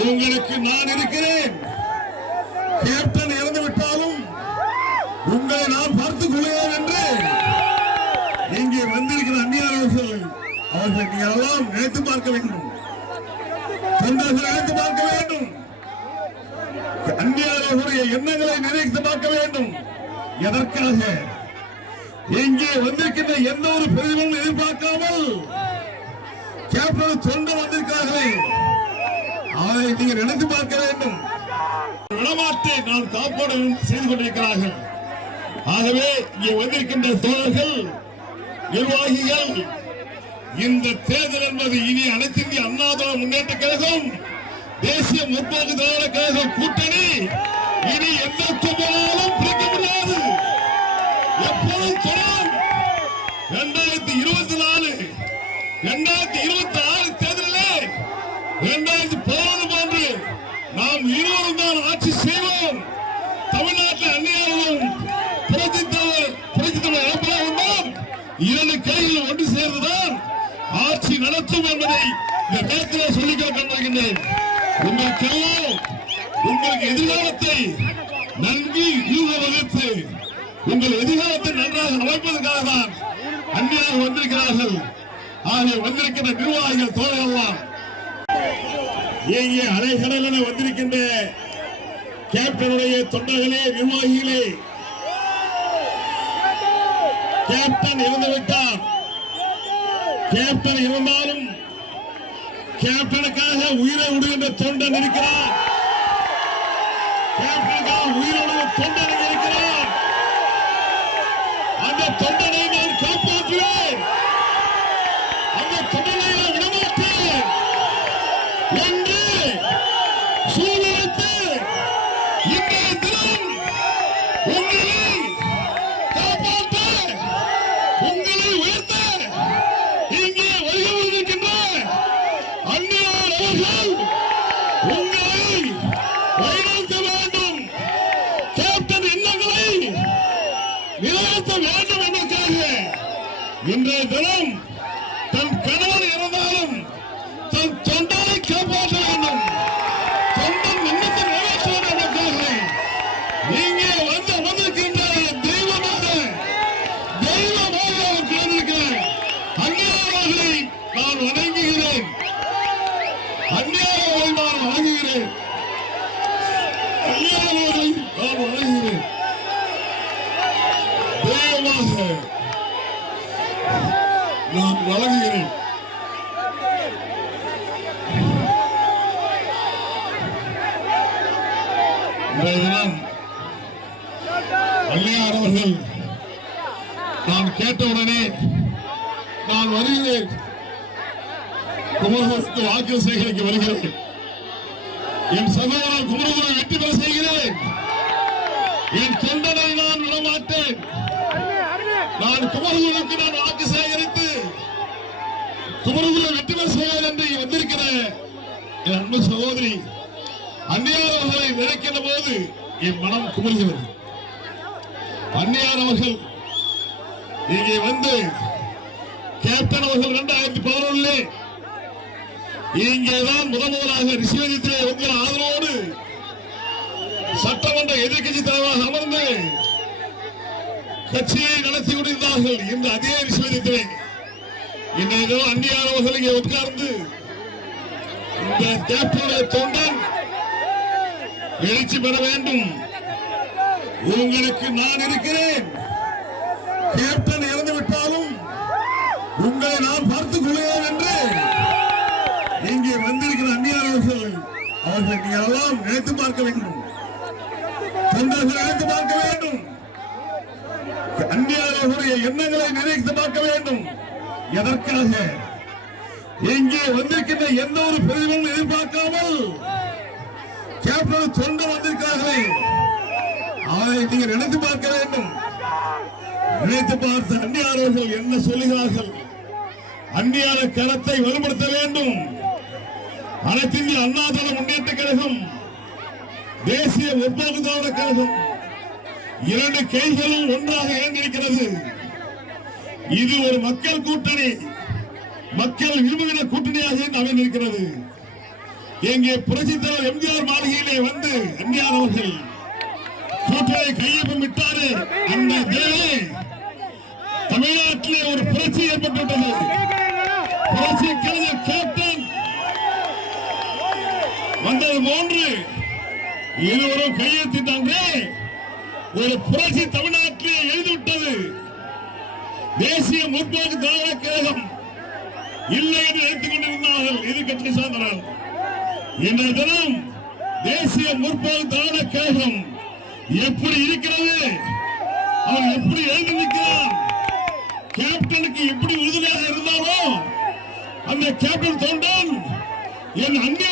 உங்களுக்கு நான் இருக்கிறேன். கேப்டன் இறந்து விட்டாலும் உங்களை நான் பார்த்துக் கொள்கிறேன் என்று இங்கே வந்திருக்கிற அந்நியார் அவர்கள் அவர்கள் நீங்கள் எல்லாம் நினைத்து பார்க்க வேண்டும். தொண்டர்கள் நினைத்து பார்க்க வேண்டும். அந்நியார் அவர்களுடைய எண்ணங்களை நினைத்து பார்க்க வேண்டும். எதற்காக? இங்கே வந்திருக்கின்ற எந்த ஒரு பிரதிபலனும் எதிர்பார்க்காமல் கேப்டன் தொண்டர் வந்திருக்கிறார்களே. அதை நீங்கள் நினைத்து பார்க்க வேண்டும். விடமாட்டை நான் காப்பாடு செய்து கொண்டிருக்கிறார்கள். ஆகவே இங்கே வந்திருக்கின்ற தோழர்கள் நிர்வாகிகள் இந்த தேர்தல் என்பது இனி அனைத்து இந்திய அண்ணா முன்னேற்ற கழகம் தேசிய முற்போக்கு திராவிட கழக கூட்டணி இனி எந்த கும்பலாலும் பிரிக்க முடியாது. எப்போதும் தொடரும் இரண்டாயிரத்தி இருபத்தி நாலு இரண்டாயிரத்தி இருபத்தி ஆறு தேர்தலிலே இரண்டாயிரத்தி நாம் இருவரும் தான் ஆட்சி செய்வோம். தமிழ்நாட்டில் அந்நியாரும் புரட்சித்தவர் புரட்சித்தவர் இழப்பதாக தான் இரண்டு கைகள் ஒன்று சேர்ந்துதான் ஆட்சி நடத்தும் என்பதை இந்த நேரத்தில் சொல்லிக் கொண்டிருக்கின்றேன். உங்களுக்கெல்லாம் உங்களுக்கு எதிர்காலத்தை நன்கு யூக வகுத்து உங்கள் எதிர்காலத்தை நன்றாக அமைப்பதற்காக தான் அந்நியாக வந்திருக்கிறார்கள். ஆகிய வந்திருக்கிற நிர்வாகிகள் தோழர்கள்லாம் இங்கே அலைகடலென வந்திருக்கின்ற கேப்டனுடைய தொண்டர்களே நிர்வாகிகளே கேப்டன் இறந்துவிட்டார். கேப்டன் இருந்தாலும் கேப்டனுக்காக உயிரை விடுகின்ற தொண்டன் இருக்கிறார். கேப்டனுக்காக உயிரோடு தொண்டன் இருக்கிறார். வேண்டும் கேப்டன் என்பதற்காக இன்றைய தினம் நான் வணங்குகிறேன் அந்நியாரர்களை நான் வணங்குகிறேன் அந்நியாரர்களை நான் வணங்குகிறேன் தெய்வமாக நான் வணங்குகிறேன். இன்றைய தினம் வள்ளியார் அவர்கள் நான் கேட்டவுடனே நான் வருகிறேன். குமரகுலத்துக்கு வாக்கு சேகரிக்க வருகிறது. என் சகோதரர் குமரகுலம் வெற்றி பெற செய்கிறேன். என் தொண்டனை நான் விடமாட்டேன் நான் குமரகுலத்துக்கு நான் வாக்கு சேகரித்து குமரகுலம் வெற்றி பெற செய்வேன் என்று வந்திருக்கிற என் அன்பு சகோதரி அந்நியார் அவர்களை நினைக்கிற போது என் மனம் குமர்கிறது அந்நியார் அவர்கள் இங்கே வந்து கேப்டன் அவர்கள் இரண்டாயிரத்தி பதினொன்னு இங்கேதான் முதன் முதலாக ரிஷிவதித்திலே உங்கள் ஆதரவோடு சட்டமன்ற எதிர்கட்சி தலைவராக அமர்ந்து கட்சியை நடத்தி கொண்டிருந்தார்கள் இன்று அதே ரிஷிவதித்திலே இன்றைய தினம் அந்நியார் இங்கே உட்கார்ந்து இந்த கேப்டனுடைய தொண்டன் எழுச்சி பெற வேண்டும். உங்களுக்கு நான் இருக்கிறேன். கேப்டன் இறந்து விட்டாலும் உங்களை நான் பார்த்துக் கொள்கிறேன் என்று இங்கே வந்திருக்கிற அந்நியார் அவர்கள் அவர்கள் நீங்கள் எல்லாம் நினைத்து பார்க்க வேண்டும். தொண்டர்கள் நினைத்து பார்க்க வேண்டும். அந்நியார் அவர்களுடைய எண்ணங்களை நினைத்து பார்க்க வேண்டும். எதற்காக? இங்கே வந்திருக்கின்ற எந்த ஒரு பிரதிபலனும் எதிர்பார்க்காமல் கேப்டன் சொந்த வந்திருக்கிறார்களே. அதை நீங்கள் நினைத்து பார்க்க வேண்டும். நினைத்து பார்த்த அந்நியாரர்கள் என்ன சொல்லுகிறார்கள்? அந்நியார கரத்தை வலுப்படுத்த வேண்டும். அனைத்திந்திய அண்ணாதள முன்னேற்ற கழகம் தேசிய முற்போக்கு திராவிட கழகம் இரண்டு கைகளும் ஒன்றாக இணைந்திருக்கிறது. இது ஒரு மக்கள் கூட்டணி மக்கள் விரும்புகிற கூட்டணியாக அமைந்திருக்கிறது. இங்கே புரட்சி தலைவர் எம்ஜிஆர் மாளிகையிலே வந்து எம்ஜிஆர் அவர்கள் கூட்டணி கையொப்பம் விட்டாரு அந்த வேலை தமிழ்நாட்டிலே ஒரு புரட்சி ஏற்பட்டுவிட்டது. புரட்சி கலைஞர் கேப்டன் மூன்று இருவரும் கையெழுத்திட்டாங்க ஒரு புரட்சி தமிழ்நாட்டிலே எழுதிவிட்டது. தேசிய முற்போக்கு திராவிட கழகம் இல்லை என்று நினைத்துக் கொண்டிருந்தார்கள். எதிர்கட்சி சார்ந்தனர் இன்றைய தினம் தேசிய முற்போக்கு திராவிட கழகம் எப்படி இருக்கிறது? அவர் எப்படி எழுந்து நிற்கிறார்? கேப்டனுக்கு எப்படி உறுதுணையாக இருந்தாரோ அந்த கேப்டன் தொண்டன் என் அங்கே